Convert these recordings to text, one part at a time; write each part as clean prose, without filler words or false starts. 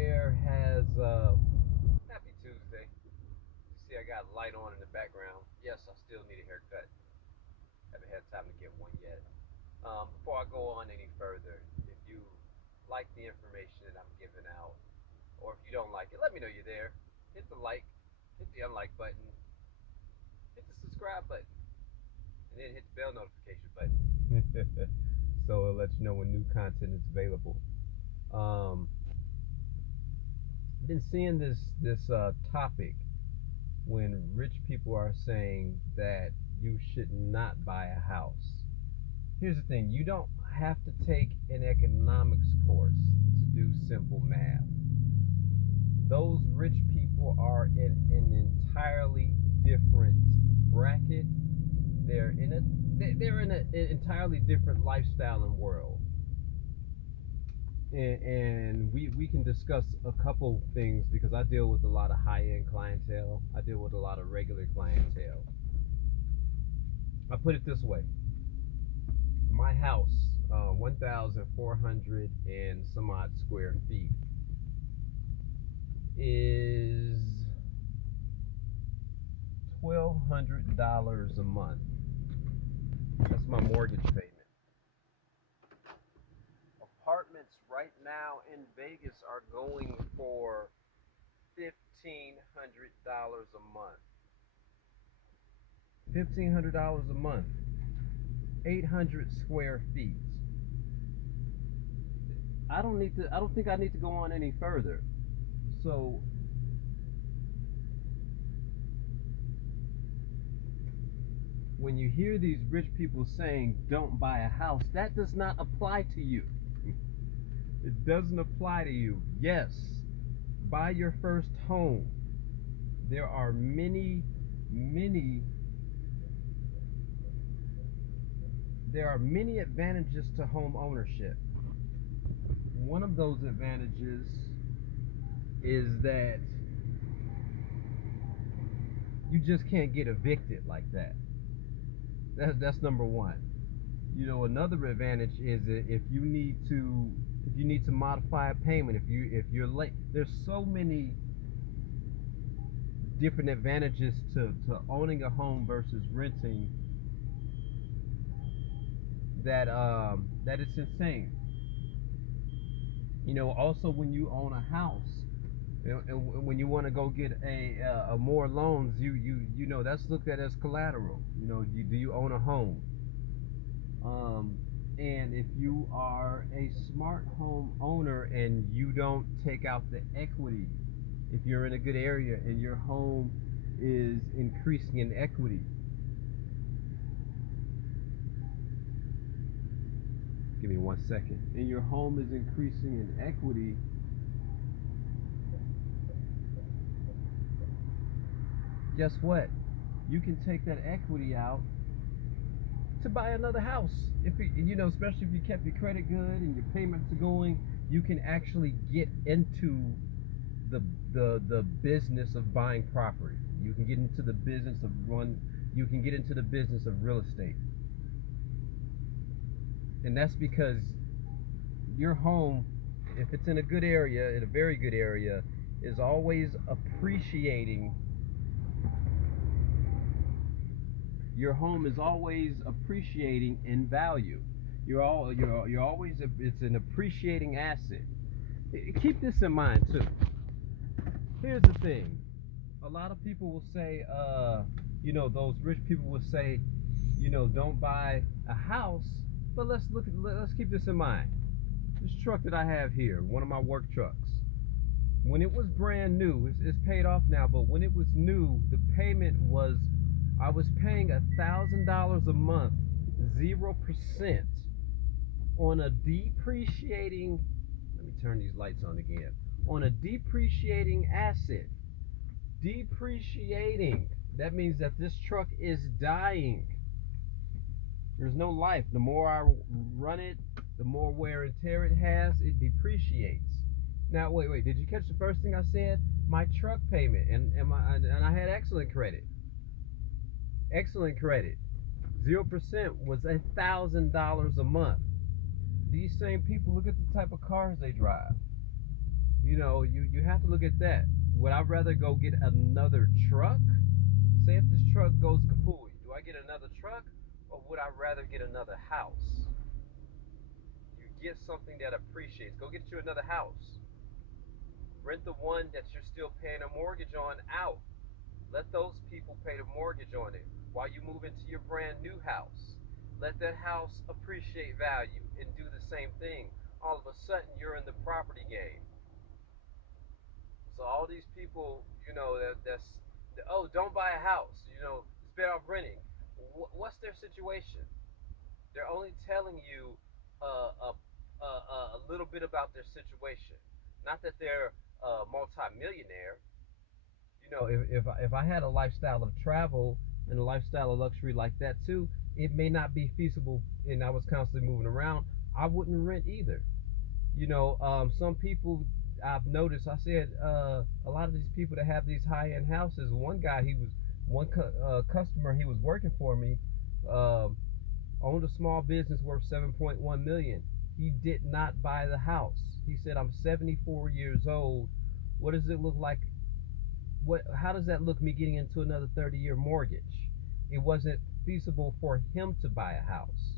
there has happy Tuesday. You see, I got light on in the background. Yes, I still need a haircut. Haven't had time to get one yet. Before I go on any further, if you like the information that I'm giving out, or if you don't like it, let me know you're there. Hit the like, hit the unlike button, hit the subscribe button, and then hit the bell notification button. So it'll let you know when new content is available. Um, been seeing this topic when rich people are saying that you should not buy a house. Here's the thing: you don't have to take an economics course to do simple math. Those rich people are in an entirely different bracket. They're in an entirely different lifestyle and world. And we can discuss a couple things because I deal with a lot of high end clientele. I deal with a lot of regular clientele. I put it this way: my house, 1,400 and some odd square feet, is $1,200 a month. That's my mortgage payment. Apartments right now in Vegas are going for $1,500 a month. $1,500 a month. 800 square feet. I don't think I need to go on any further. So when you hear these rich people saying don't buy a house, that does not apply to you. It doesn't apply to you. Yes, buy your first home. There are many advantages to home ownership. One of those advantages is that you just can't get evicted like that. That's number one. You know, another advantage is if you need to modify a payment, if you're late. There's so many different advantages to owning a home versus renting that it's insane. You know, also when you own a house, and when you want to go get a more loans, you know that's looked at as collateral. You know, do you own a home? And if you are a smart home owner and you don't take out the equity, if you're in a good area and your home is increasing in equity, give me 1 second, and your home is increasing in equity, guess what? You can take that equity out to buy another house. If you know, especially if you kept your credit good and your payments are going, you can actually get into the business of buying property. You can get into the business of you can get into the business of real estate. And that's because your home, if it's in a good area, in a very good area, is always appreciating. Your home is always appreciating in value. You're always it's an appreciating asset. Keep this in mind too. Here's the thing: a lot of people will say, you know, those rich people will say, you know, don't buy a house. But let's keep this in mind. This truck that I have here, one of my work trucks, when it was brand new, it's paid off now. But when it was new, the payment was I was paying $1,000 a month, 0% on a depreciating. Let me turn these lights on again. On a depreciating asset. Depreciating. That means that this truck is dying. There's no life. The more I run it, the more wear and tear it has. It depreciates. Now, wait. Did you catch the first thing I said? My truck payment, and I had excellent credit. Excellent credit. 0% was $1,000 a month. These same people, look at the type of cars they drive. You have to look at that. Would I rather go get another truck? Say if this truck goes kapooey, do I get another truck or would I rather get another house? You get something that appreciates. Go get you another house. Rent the one that you're still paying a mortgage on out. Let those people pay the mortgage on it while you move into your brand new house. Let that house appreciate value and do the same thing. All of a sudden, you're in the property game. So all these people, oh, don't buy a house. It's better off renting. What's their situation? They're only telling you a little bit about their situation. Not that they're a multi-millionaire. If I had a lifestyle of travel and a lifestyle of luxury like that too, it may not be feasible, and I was constantly moving around. I wouldn't rent either. Some people I've noticed. I said a lot of these people that have these high-end houses. One guy, customer, he was working for me, owned a small business worth 7.1 million. He did not buy the house. He said, "I'm 74 years old. What does it look like? How does that look me getting into another 30-year mortgage?" It wasn't feasible for him to buy a house.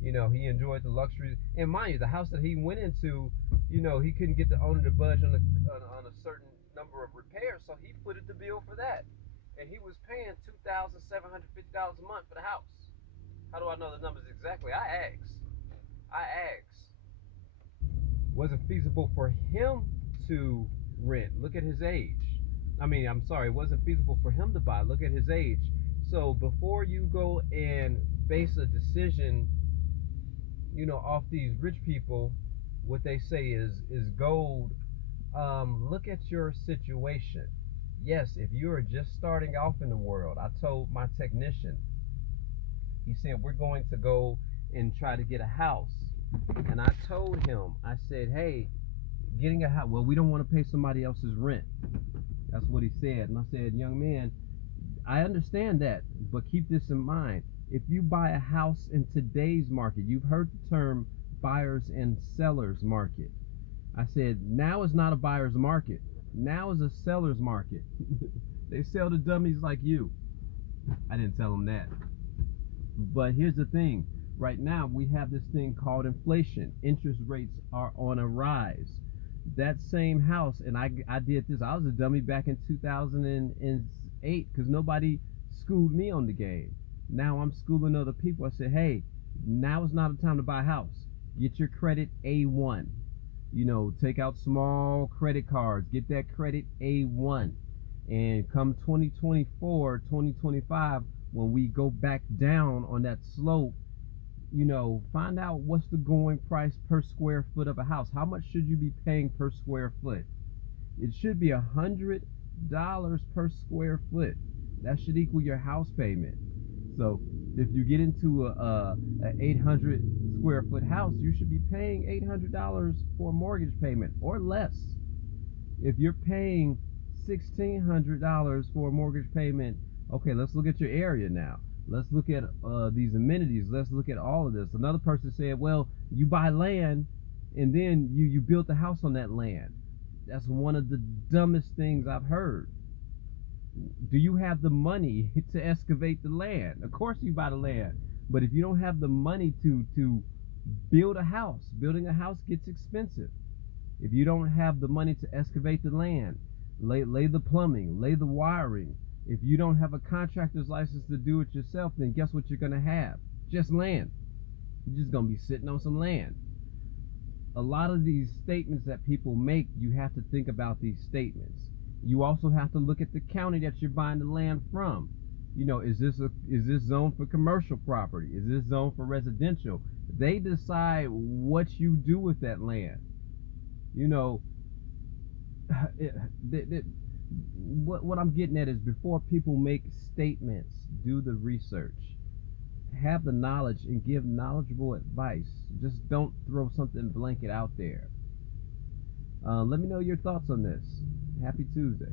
He enjoyed the luxury, and mind you, the house that he went into, he couldn't get the owner to budge on a certain number of repairs, so he footed the bill for that, and he was paying $2,750 a month for the house. How do I know the numbers exactly? I asked. Wasn't feasible for him to rent. Look at his age. I'm sorry, it wasn't feasible for him to buy. Look at his age. So before you go and base a decision, off these rich people, what they say is gold. Look at your situation. Yes, if you are just starting off in the world, I told my technician, he said, we're going to go and try to get a house. And I told him, I said, hey, getting a house, well, we don't want to pay somebody else's rent. That's what he said. And I said, young man, I understand that, but keep this in mind. If you buy a house in today's market, you've heard the term buyers and sellers market. I said, now is not a buyer's market. Now is a seller's market. They sell to dummies like you. I didn't tell them that. But here's the thing. Right now, we have this thing called inflation. Interest rates are on a rise. That same house, and I did this. I was a dummy back in 2008 because nobody schooled me on the game. Now I'm schooling other people. I said, hey, now is not a time to buy a house. Get your credit A1. Take out small credit cards. Get that credit A1. And come 2024, 2025, when we go back down on that slope, find out what's the going price per square foot of a house. How much should you be paying per square foot? It should be $100 per square foot. That should equal your house payment. So if you get into a 800 square foot house, you should be paying $800 for a mortgage payment or less. If you're paying $1,600 for a mortgage payment, okay, let's look at your area now. Let's look at these amenities. Let's look at all of this. Another person said, well, you buy land and then you build the house on that land. That's one of the dumbest things I've heard. Do you have the money to excavate the land? Of course you buy the land. But if you don't have the money to build a house, building a house gets expensive. If you don't have the money to excavate the land, lay the plumbing, lay the wiring, if you don't have a contractor's license to do it yourself, then guess what you're going to have? Just land. You're just going to be sitting on some land. A lot of these statements that people make, you have to think about these statements. You also have to look at the county that you're buying the land from. Is this zone for commercial property? Is this zone for residential? They decide what you do with that land. What I'm getting at is before people make statements, do the research. Have the knowledge and give knowledgeable advice. Just don't throw something blanket out there. Let me know your thoughts on this. Happy Tuesday.